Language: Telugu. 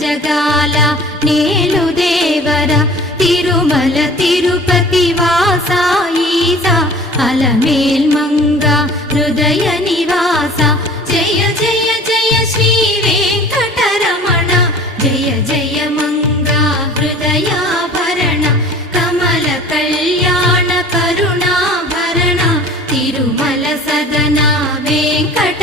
జగాల నేలు దేవర తిరుమల తిరుపతి వాసా ఈసా అలమేల్ మంగ హృదయ నివాస జయ జయ జయ శ్రీ వెంకటరమణ జయ జయ మంగ హృదయాభరణ కమల కళ్యాణ కరుణాభరణ తిరుమల సదన వెంకట